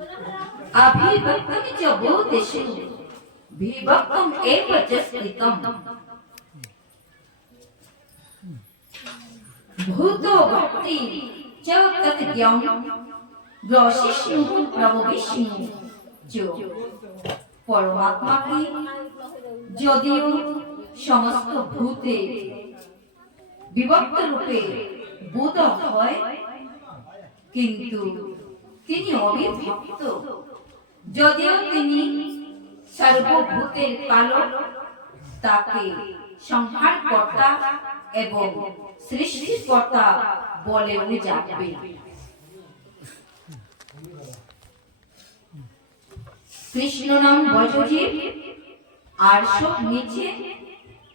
अभिव्यक्तं च भूतेषु विभक्तम् एव च स्थितम् भूतो भक्ति च तद्ज्ञं ग्रसिष्णुः प्रभविष्णु च परमात्माকে যদিও সমস্ত ভূতে বিভক্ত রূপে বোধ হয় কিন্তু তিনি অবিভক্ত যদিও তিনি সর্বভূতের কালক তাকে সংহারকর্তা এবং সৃষ্টিকর্তা বলেও জানবে কৃষ্ণ নাম বজজীব আর সব নিচে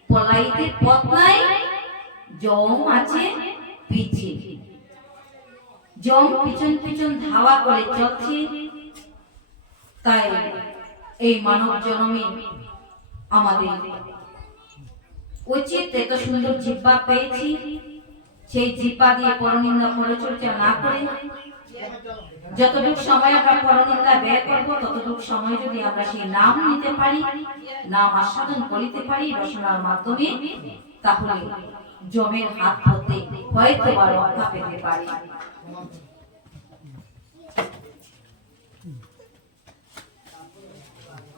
পলাইতে পথ নাই জম আছে পিছে জম পিছন পিছন ধাওয়া করে চলছে তাই এই মানব জন্মে আমাদের উচিত এত সুন্দর জিহ্বা পেয়েছি সেই জিহ্বা দিয়ে পরনিন্দা পরচর্চা না করে যতটুকু সময় আমরা পরনিন্দা ব্যয় করবো ততটুকু সময় যদি আমরা সেই নাম নিতে পারি নাম আস্বাদন করিতে পারি রচনার মাধ্যমে তাহলে জমের হাত হতে হয়তো বা রক্ষা পেতে পারি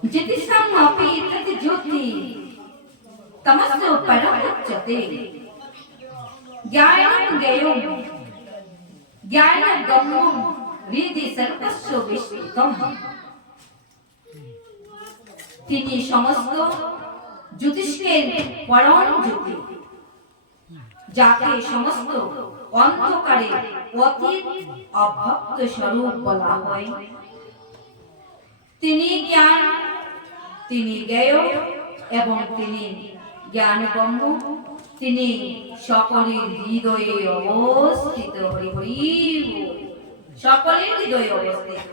जितिसाम अपि तत् ज्योति तमस्य परमुच्यते ज्ञानं ज्ञेयो ज्ञानगम्यं हृदि सर्वस्य विष्णुतम् তিনি সমস্ত জ্যোতিষ্কের পরম জ্যোতি যাকে সমস্ত অন্ধকারে অতীত অভক্ত স্বরূপ বলা হয় তিনি জ্ঞান তিনি জ্ঞেয় এবং তিনি জ্ঞানগম্য তিনি সকলের হৃদয়ে অবস্থিত হরি হরি সকলের হৃদয়ে অবস্থিত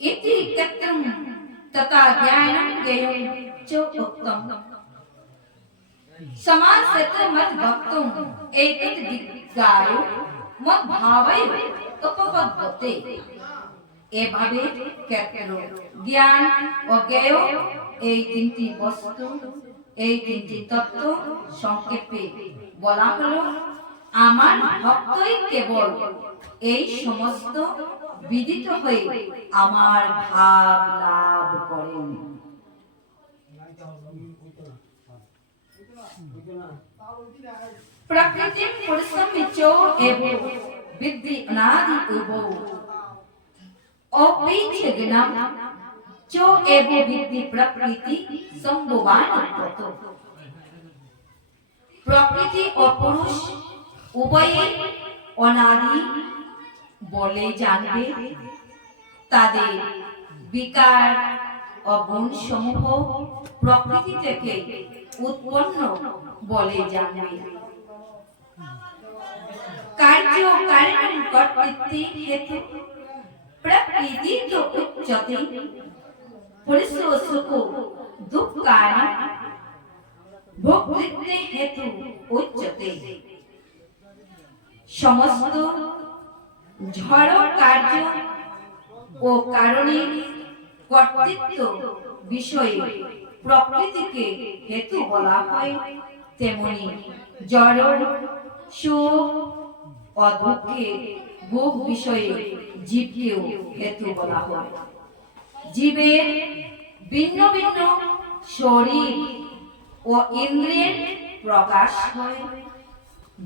इति तत्रं तथा ज्ञानं ज्ञेयं च उक्तम् समासत मत भक्तुम एतत् विज्ञायो मत भावय उपपद्यते এভাবে ক্ষেত্র জ্ঞান ও জ্ঞেয় এই তিনটি বস্তু এই তিনটি তত্ত্ব সংক্ষেপে বলা হলো আমার ভক্তই কেবল এই সমস্ত বিদিত হয়ে আমার ভাব লাভ করেন प्रकृति पुरुषमिचो एवं विद्धि अनादि उभो अपीच्छेदनम चो एवं विद्धि प्रकृति संभवान ततो प्रकृति और पुरुष उभये अनादि বলে জানবে তাদের বিকার ও গুণ সমূহ প্রকৃতি থেকে উৎপন্ন বলে জানবে कार्य कारण कर्तृत्व हेतु प्रकृति तो उच्चते पुरुष सुख दुख कारण भोक्तृत्व हेतु उच्चते समस्त झड़ कार्य ও কারণের কর্তৃত্ব বিষয়ে প্রকৃতিকে হেতু বলা হয় তেমনি জড় সুখ ও দুঃখে ভোগ বিষয়ে জীবকেও হেতু বলা হয় জীবের ভিন্ন ভিন্ন শরীর ও ইন্দ্রিয়ের প্রকাশ হয়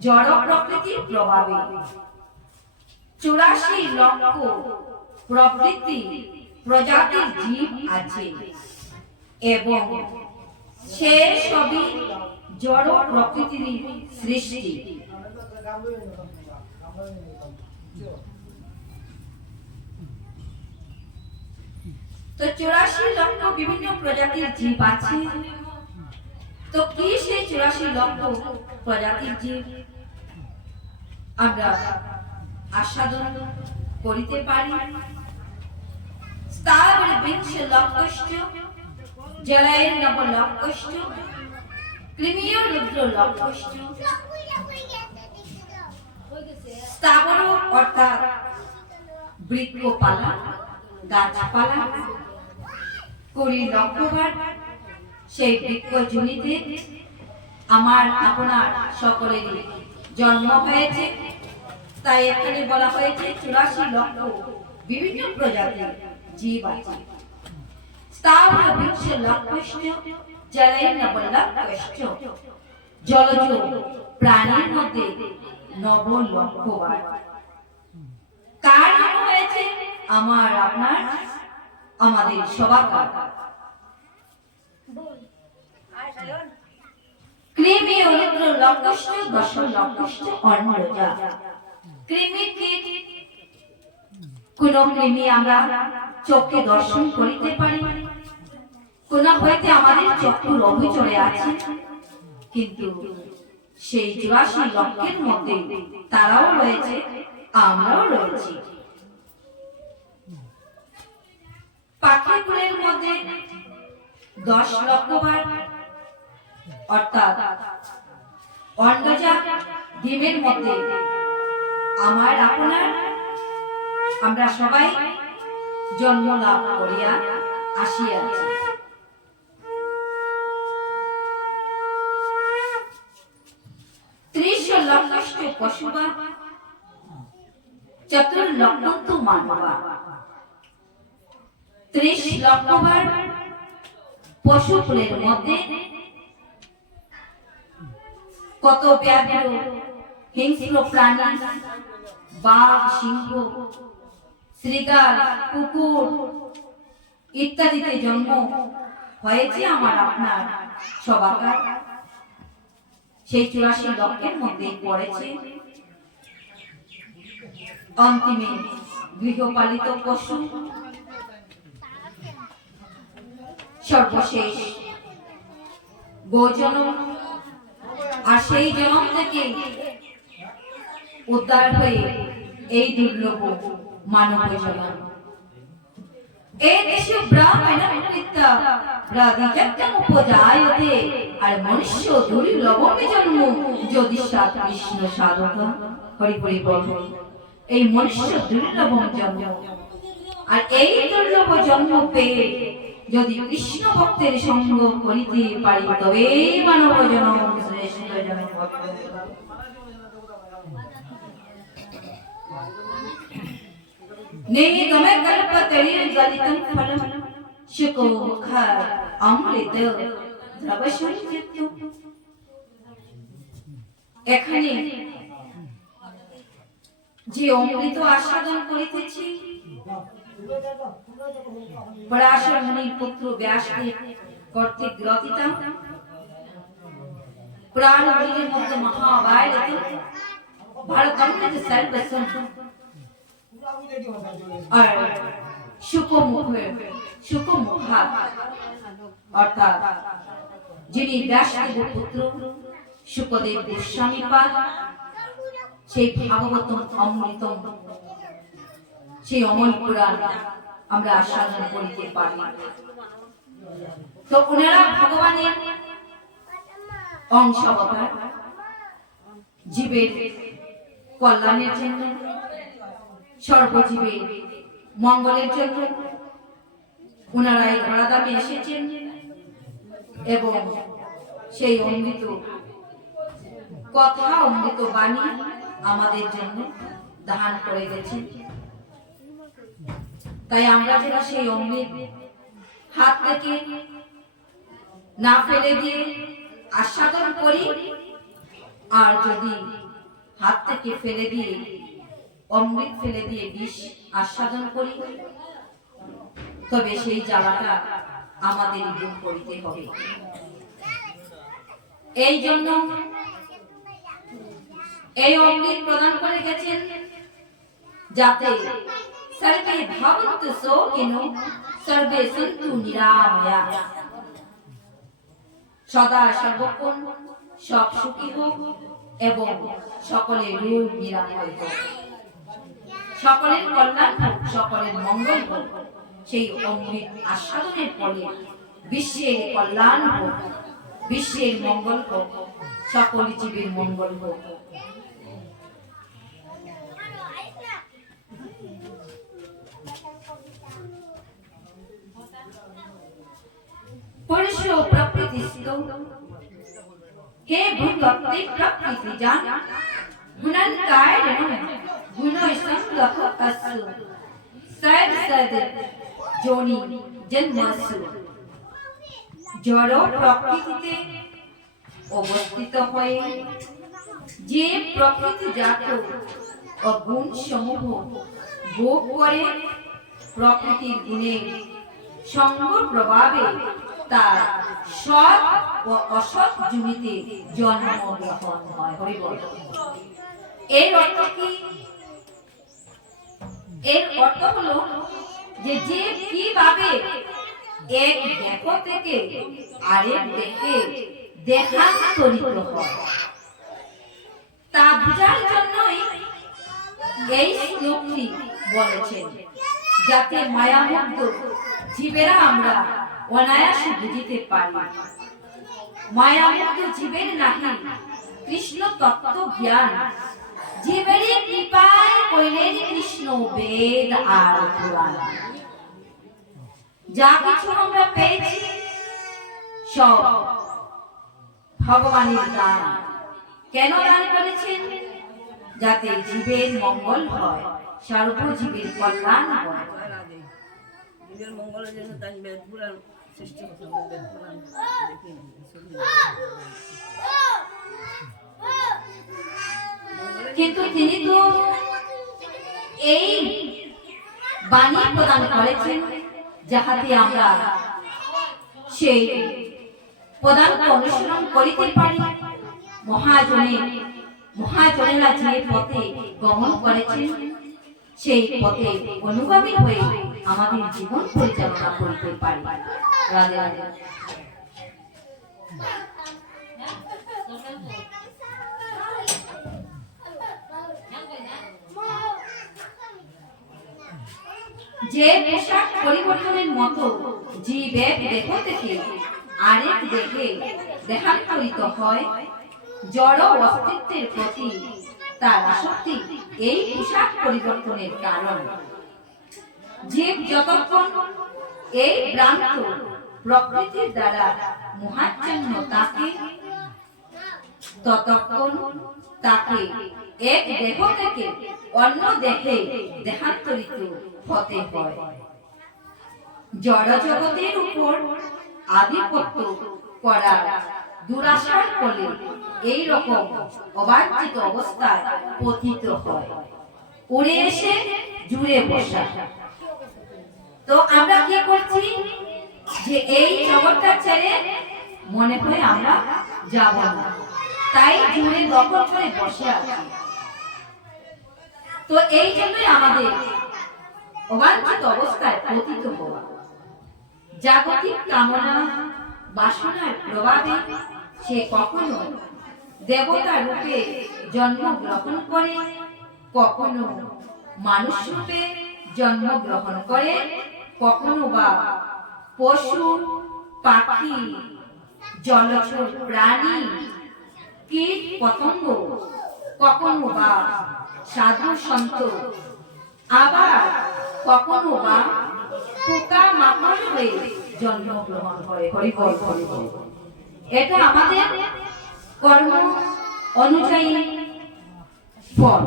জড় প্রকৃতির প্রভাবে 84 লক্ষ প্রবৃত্তি প্রজাতির জীব আছে এবং সে সবই জড় প্রকৃতির সৃষ্টি তো 84 লক্ষ বিভিন্ন প্রজাতির জীব আছে তো কি সেই 84 লক্ষ প্রজাতির জীব আমরা আস্বাদন করিতে পারি স্থাবর বৃক্ষ লক্ষষ্ট জলায় নব লক্ষষ্ট কৃমিয় রুদ্র লক্ষষ্ঠ স্থাবর অর্থাৎ বৃক্ষপালা গাছপালা কুড়ি লক্ষবার সেই বৃক্ষজনিতে আমার আপনার সকলেরই জন্ম হয়েছে। তাই এখানে বলা হয়েছে 84 লক্ষ বিভিন্ন প্রজাতির জীব আছে। স্থাবর বৃক্ষ লক্ষষ্ঠ জলে নবলক্ষষ্ঠ জলজ প্রাণীর মধ্যে 9 লক্ষবার। কার নাম হয়েছে? আমার আপনার আমাদের সবার। কৃমি রুদ্র লক্ষষ্ঠ 10 লক্ষষ্ঠ অন্নজা। কৃমি কি? কোন কৃমি আমরা চোখে দর্শন করিতে পারি, কোন হইতে আমাদের চক্ষুর অভিচরে আছে, কিন্তু সেই 84 লক্ষের মধ্যে তারাও রয়েছে, আমরাও রয়েছি। পাখিকুলের মধ্যে 10 লক্ষবার অর্থাৎ অন্ডজাত ডিমের মধ্যে আমার আপনার আমরা সবাই জন্ম লাভ করিয়া আসিয়াছি। লক্ষষ্ঠ পশুবা চতুর্লক্ষন্ত মানবা। 30 লক্ষবার পশুকুলের মধ্যে কত ব্যাঘ্র হিংস্র প্রাণী, বাঘ, সিংহ, শৃগাল, কুকুর ইত্যাদিতে জন্ম হয়েছে আমার আপনার সবাকার। সেই 84 লক্ষের মধ্যে পড়েছে অন্তিমে গৃহপালিত পশু, সর্বশেষ গোজনম। আর সেই জন্ম থেকে উদ্ধার হয়ে এই দুর্লভ মানব জন্ম। এই দেশে ব্রাহ্মণ কৃত্যা রাধিজত্যম উপজায়তে। আর মনুষ্য দুর্লভম জন্ম যদি কৃষ্ণ সাধক। হরি হরি বল। এই মনুষ্য দুর্লভম জন্ম, আর এই দুর্লভ জন্ম পেয়ে যদি কৃষ্ণ ভক্তের সঙ্গ করিতে পারি তবে মানব জন্ম শ্রেষ্ঠ জন্ম। নিগমে কল্পতরুর গলিতম ফলম শুকো মুখা অমৃত দ্রবসঞ্চিত। এখানে যে অমৃত আস্বাদন করিতেছি পরাশর মুনির পুত্র ব্যাসদেব কর্তৃক গ্রথিত। পুরাণ বলির মধ্যে মহাবায় ভারতমৃত সর্বসন আর শুকমুখা অর্থাৎ যিনি ব্যাসদেব পুত্র শুকদেব গোস্বামী পাদ, সেই ভাগবতম অমৃতম সেই অমল পুরাণ আমরা আস্বাদন করিতে পারি। তো ওনারা ভগবানের অংশাবতার, জীবের কল্যাণের জন্য, সর্বজীবের মঙ্গলের জন্য ওনারা এই ধরাধামে এসেছেন এবং সেই অমৃত কথা, অমৃত বাণী আমাদের জন্য দান করে গেছেন। তাই আমরা যেন সেই অমৃত হাত থেকে না ফেলে দিয়ে আস্বাদন করি, আর যদি হাত থেকে ফেলে দিয়ে অমৃত ফেলে দিয়ে বিষ আস্বাদন করি তবে সেই জ্বালাটা আমাদের ভোগ করিতে হবে। এই জন্য এই অমৃত প্রদান করে গেছেন যাতে সর্বে ভবন্তু সুখিনো সর্বে সন্তু নিরাময়া। সদা সর্বক্ষণ সব সুখী হোক এবং সকলের রোগ নিরাময় হোক, সকলের কল্যাণ হোক, সকলের মঙ্গল হোক। সেই অমৃত আস্বাদনের ফলে বিশ্বের কল্যাণ হোক, বিশ্বের মঙ্গল হোক, সকল জীবের মঙ্গল হোক। পুরুষ প্রকৃতিস্থ, হে ভূতত্ত্বে প্রকৃতি জান, গুণান্কায় গুণ সংগহ তস্য, সদ সদ যোনি জন্মস্য। জড় প্রকৃতিতে অবস্থিত হয়ে যে প্রকৃতিজাত অগুণ সমূহ ভোগ করে প্রকৃতির গুণে সঙ্গ প্রভাবে তার সৎ ও অসৎ জনিতে জন্মগ্রহণ হয়। হরি বল। এর অর্থ কি? এর অর্থ হলো যে জীব কিভাবে এক দেহ থেকে আরেক দেহে দেহান্তরিত হয় তা বোঝার জন্যই এই শ্লোকটি বলেছেন, যাতে মায়ামুক্ত জীবেরা আমরা অনায়াসে বুঝিতে পারি। মায়ামুক্ত জীবের নাহি কৃষ্ণ তত্ত্ব জ্ঞান, জীবেরই কৃপায় কইলেন কৃষ্ণ বেদ আর পুরাণ। যা কিছু আমরা পেয়েছি সব ভগবানের দান। কেন দান করেছেন? যাতে জীবের মঙ্গল হয়, সর্বজীবের কল্যাণ হয়। জীবের মঙ্গলের জন্য তাই বেদ পুরাণ সৃষ্টি করতে হবে। বেদ পুরাণ কিন্তু তিনি তো এই বাণী প্রদান করেছেন যাহাতে আমরা সেই প্রদানকে অনুসরণ করিতে পারি। মহাজনেরা যে পথে গমন করেছেন সেই পথে অনুগামী হয়ে আমাদের জীবন পরিচালনা করতে পারি। রাধে রাধে। যে পোশাক পরিবর্তনের মতো জীব এক দেহ থেকে আরেক দেহে দেহান্তরিত হয়, জড় অস্তিত্বের প্রতি তার আসক্তি এই পোশাক পরিবর্তনের কারণ। জীব যতক্ষণ এই ভ্রান্ত প্রকৃতির দ্বারা মোহাচ্ছন্ন থাকে, ততক্ষণ তাকে এক দেহ থেকে অন্য দেহে দেহান্তরিত হতে হয়। জড় জগতের উপর আধিপত্য করার দুরাশার ফলে এই রকম অবাঞ্ছিত অবস্থায় পতিত হয়, উড়ে এসে জুড়ে বসা। তো আমরা কি করছি? যে এই জগৎটা ছেড়ে মনে হয় আমরা যাব না, তাই জুড়ে দখল করে বসে আছি। তো এই জন্যই আমাদের অবাঞ্ছিত অবস্থায় পতিত হওয়া। জাগতিক কামনা বাসনার প্রভাবে সে কখনো দেবতা রূপে জন্মগ্রহণ করে, কখনো মানুষ রূপে জন্মগ্রহণ করে, কখনো বা পশু পাখি জলচর প্রাণী কীট পতঙ্গ, কখনো বা সাধু সন্ত, আবার কখনো বা পোকা মাকড় হয়ে জন্মগ্রহণ করে। হরি বল হরি বল। এটা আমাদের কর্ম অনুযায়ী ফল।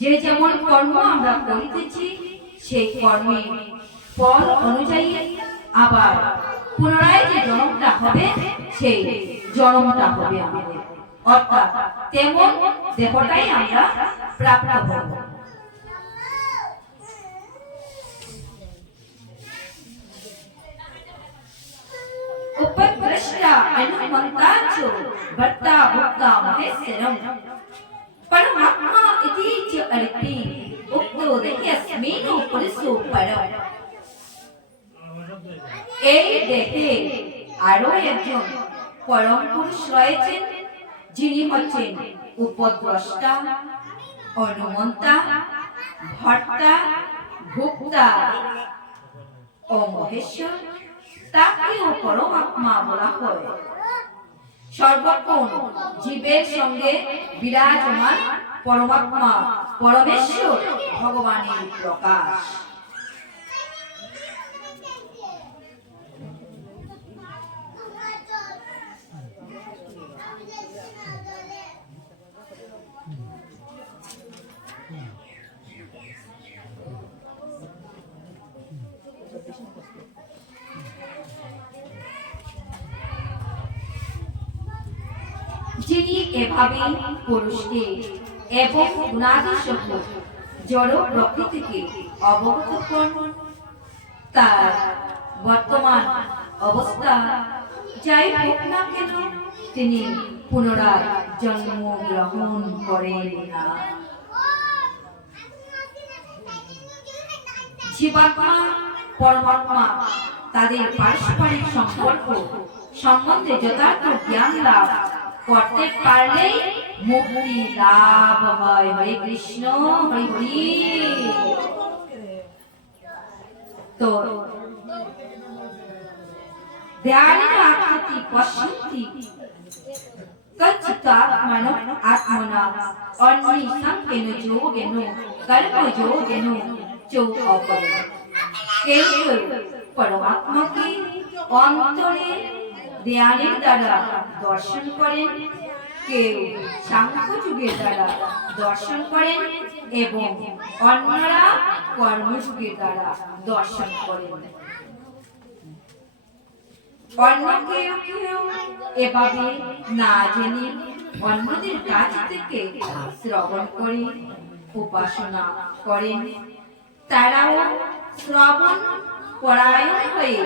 যে যেমন কর্ম আমরা করিতেছি সেই কর্মের ফল অনুযায়ী আবার পুনরায় যে জন্মটা হবে সেই জন্মটা হবে আমাদের, অর্থাৎ তেমন দেহটাই আমরা প্রাপ্ত হব। उपद्रष्टा अनुमन्ताच भर्ता भोक्ता महेश्वरम् परमात्मा इति च अर्थे उक्तो देह्यस्मिन् पुरुषो परम्। এই দেহে আরো একজন পরম পুরুষ রয়েছেন, যিনি হচ্ছেন উপদ্রষ্টা, অনুমন্তা, ভর্তা, ভোক্তা ও মহেশ্বর। তাকেও পরমাত্মা বলা হয়। সর্বক্ষণ জীবের সঙ্গে বিরাজমান পরমাত্মা পরমেশ্বর ভগবানের প্রকাশ। যিনি এভাবে পুরুষকে এবং গুণাদি সহ জড় প্রকৃতিকে অবগত করেন, তার বর্তমান অবস্থা যাই হোক না কেন তিনি পুনরায় জন্ম গ্রহণ করেন না। জীবাত্মা পরমাত্মা তাদের পারস্পরিক সম্পর্ক সম্বন্ধে যথার্থ জ্ঞান লাভ করতে পারলেই মুক্তি লাভ হয়। হরে কৃষ্ণ, হরি হরি। তো ধ্যানের আকৃতি পশ্যন্তি কচ্চিত্তাত্মনো আত্মনা অন্যি সংকেন যোগেন কর্মযোগেন চো অপরে। কেউ পরমাত্মাকে অন্তরে ধ্যানের দ্বারা দর্শন করেন, কেউ সাংখ্য যুগের দ্বারা দর্শন করেন এবং অন্যরা কর্মযুগের দ্বারা দর্শন করেন। অন্য কেউ কেউ এভাবে না জেনে অন্যদের কাছ থেকে শ্রবণ করে উপাসনা করেন। তারাও শ্রবণ পরায়ণ হয়ে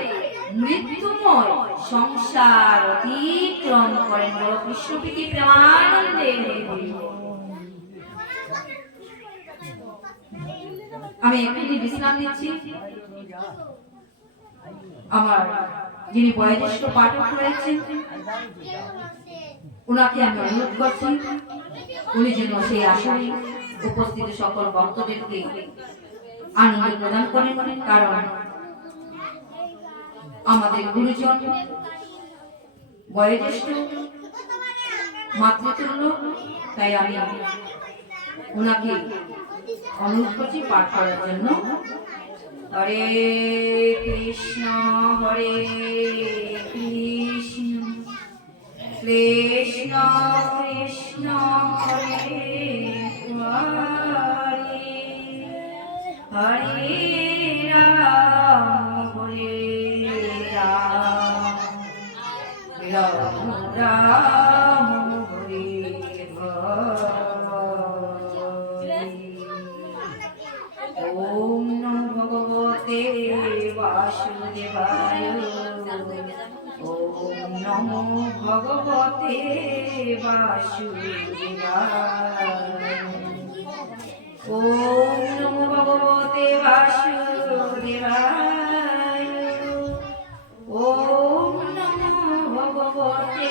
মৃত্যুময় সংসার অতিক্রম করেন। বিশ্বপতি প্রেমানন্দে। আমি এখানে বিশ্রাম নিচ্ছি। আমার যিনি বয়োজ্যেষ্ঠ পাঠক রয়েছেন ওনাকে আমি অনুরোধ করছি উনি যেন সেই আসনে উপস্থিত সকল ভক্তদেরকে আনন্দ প্রদান করেন। কারণ আমাদের গুরুজন বয়োজ্যেষ্ঠ মাতৃতুল্য, তাই আমি ওনাকে অনুরোধ করছি পাঠ করার জন্য। হরে কৃষ্ণ হরে কৃষ্ণ কৃষ্ণ কৃষ্ণ হরে হরে হরে রাম হরে রাম রাম রাম হরে হরে। ওম নমো ভগবতে বাসুদেবায়। ওম নমো ভগবতে বাসুদেবায়। ওম নমো ভগবতে বাসুদেবায়। ওম নমো ভগবতে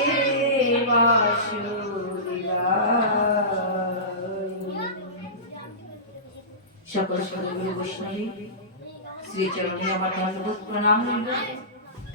বাসুদেবায়। সকল সকল বৈষ্ণবী শ্রীচরণে আমার দণ্ডবোধ প্রণাম।